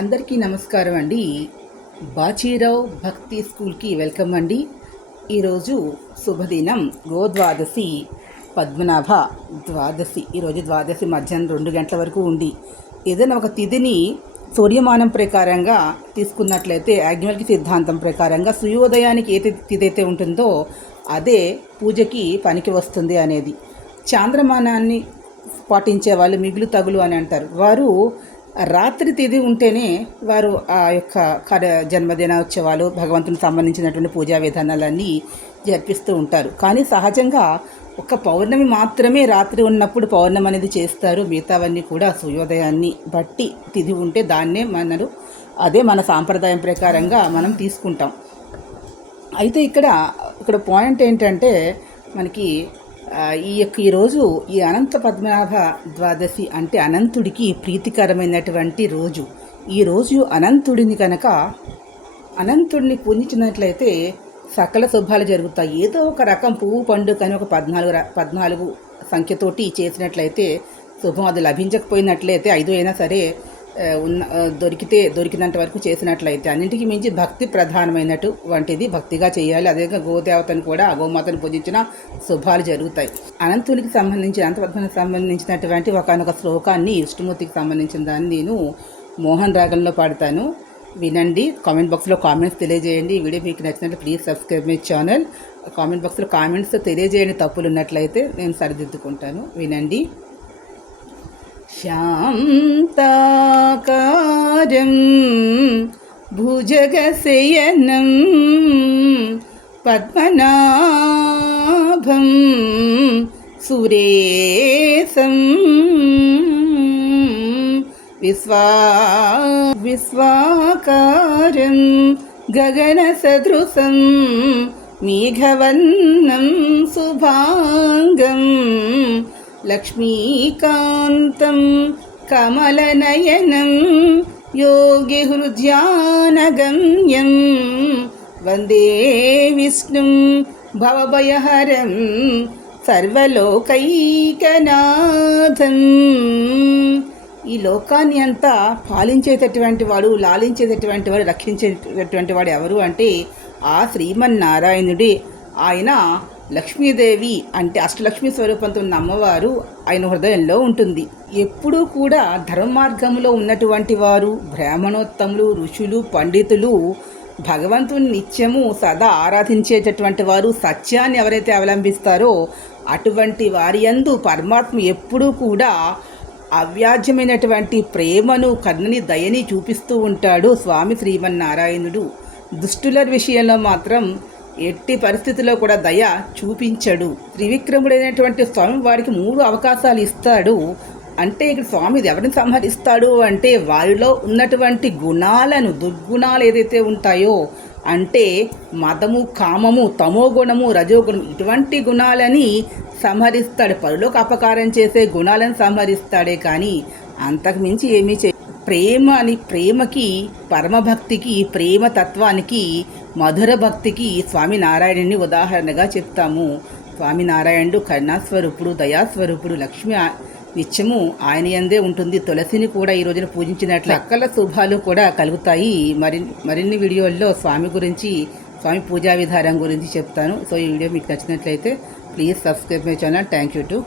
అందరికీ నమస్కారం అండి. బాచీరావు భక్తి స్కూల్కి వెల్కమ్ అండి. ఈరోజు శుభదినం గోద్వాదశి పద్మనాభ ద్వాదశి. ఈరోజు ద్వాదశి మధ్యాహ్నం రెండు గంటల వరకు ఉంది. ఏదైనా ఒక తిథిని సూర్యమానం ప్రకారంగా తీసుకున్నట్లయితే యాజ్ఞవల్కి సిద్ధాంతం ప్రకారంగా సూర్యోదయానికి ఏ తిథి అయితే ఉంటుందో అదే పూజకి పనికి వస్తుంది అనేది. చాంద్రమానాన్ని పాటించే వాళ్ళు మిగులు తగులు అని అంటారు. వారు రాత్రి తిథి ఉంటేనే వారు ఆ యొక్క కర జన్మదినోత్సవాలు భగవంతునికి సంబంధించినటువంటి పూజా విధానాలన్నీ జరిపిస్తూ ఉంటారు. కానీ సహజంగా ఒక పౌర్ణమి మాత్రమే రాత్రి ఉన్నప్పుడు పౌర్ణమి అనేది చేస్తారు. మిగతావన్నీ కూడా సూర్యోదయాన్ని బట్టి తిథి ఉంటే దాన్నే మనరు అదే మన సాంప్రదాయం ప్రకారంగా మనం తీసుకుంటాం. అయితే ఇక్కడ ఇక్కడ పాయింట్ ఏంటంటే మనకి ఈ యొక్క ఈరోజు ఈ అనంత పద్మనాభ ద్వాదశి అంటే అనంతుడికి ప్రీతికరమైనటువంటి రోజు. ఈ రోజు అనంతుడిని కనుక అనంతుడిని పూజించినట్లయితే సకల శుభాలు జరుగుతాయి. ఏదో ఒక రకం పువ్వు పండు కానీ ఒక పద్నాలుగు పద్నాలుగు సంఖ్యతోటి చేసినట్లయితే శుభం అది లభించకపోయినట్లయితే ఐదు అయినా సరే ఉన్న దొరికితే దొరికినంత వరకు చేసినట్లయితే అన్నింటికి మించి భక్తి ప్రధానమైనటు వంటిది భక్తిగా చేయాలి. అదేవిధంగా గోదేవతను కూడా అగోమాతను పూజించిన శుభాలు జరుగుతాయి. అనంతునికి సంబంధించి అనంతపద్మనికి సంబంధించినటువంటి ఒకనొక శ్లోకాన్ని ఇష్టమూర్తికి సంబంధించిన దాన్ని నేను మోహన్ రాగంలో పాడతాను. వినండి. కామెంట్ బాక్స్లో కామెంట్స్ తెలియజేయండి. ఈ వీడియో మీకు నచ్చినట్లు please subscribe my channel. Comment బాక్స్లో కామెంట్స్ తెలియజేయండి. తప్పులు ఉన్నట్లయితే నేను సరిదిద్దుకుంటాను. వినండి. शान्ताकारं भुजगशयनं पद्मनाभं सुरे विश्वा विश्वाकारं गगनसदृशं मेघवन्नं शुभाङ्गम् లక్ష్మీకాంతం కమలనయనం యోగిహృద్యానగమ్యం వందే విష్ణుం భవభయహరం సర్వలోకైకనాథం. ఈ లోకాన్ని అంతా పాలించేటటువంటి వాడు లాలించేటటువంటి వాడు రక్షించేటటువంటి వాడు ఎవరు అంటే ఆ శ్రీమన్నారాయణుడే. ఆయన లక్ష్మీదేవి అంటే అష్టలక్ష్మి స్వరూపంతో ఉన్న అమ్మవారు ఆయన హృదయంలో ఉంటుంది. ఎప్పుడూ కూడా ధర్మ మార్గంలో ఉన్నటువంటి వారు బ్రాహ్మణోత్తములు ఋషులు పండితులు భగవంతుని నిత్యము సదా ఆరాధించేటటువంటి వారు సత్యాన్ని ఎవరైతే అవలంబిస్తారో అటువంటి వారి యందు పరమాత్మ ఎప్పుడూ కూడా అవ్యాజ్యమైనటువంటి ప్రేమను కర్ణని దయని చూపిస్తూ ఉంటాడు స్వామి శ్రీమన్నారాయణుడు. దుష్టుల విషయంలో మాత్రం ఎట్టి పరిస్థితుల్లో కూడా దయ చూపించడు. త్రివిక్రముడైనటువంటి స్వామి వారికి మూడు అవకాశాలు ఇస్తాడు. అంటే ఇక్కడ స్వామి ఎవరిని సంహరిస్తాడు అంటే వారిలో ఉన్నటువంటి గుణాలను దుర్గుణాలు ఏదైతే ఉంటాయో అంటే మదము కామము తమో గుణము రజోగుణం ఇటువంటి గుణాలని సంహరిస్తాడు. పరులోకి అపకారం చేసే గుణాలను సంహరిస్తాడే కానీ అంతకు మించి ఏమీ చే ప్రేమ అని ప్రేమకి పరమభక్తికి ప్రేమతత్వానికి మధుర భక్తికి స్వామి నారాయణుని ఉదాహరణగా చెప్తాము. స్వామి నారాయణుడు కరుణాస్వరూపుడు దయాస్వరూపుడు లక్ష్మి నిత్యము ఆయన ఎందే ఉంటుంది. తులసిని కూడా ఈ రోజున పూజించినట్లు అక్కల శుభాలు కూడా కలుగుతాయి. మరి మరిన్ని వీడియోల్లో స్వామి గురించి స్వామి పూజా విధానం గురించి చెప్తాను. సో ఈ వీడియో మీకు నచ్చినట్లయితే please subscribe my channel. Thank you to